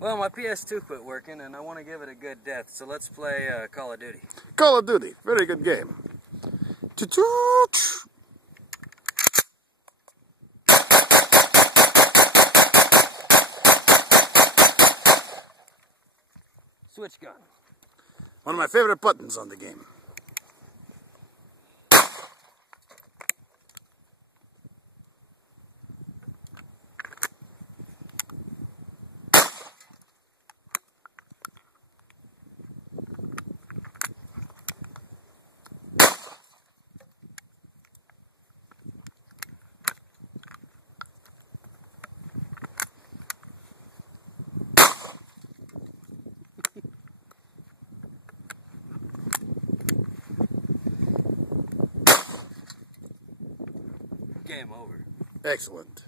Well, my PS2 quit working, and I want to give it a good death, so let's play Call of Duty. Call of Duty, very good game. Switch gun. One of my favorite buttons on the game. Game over. Excellent.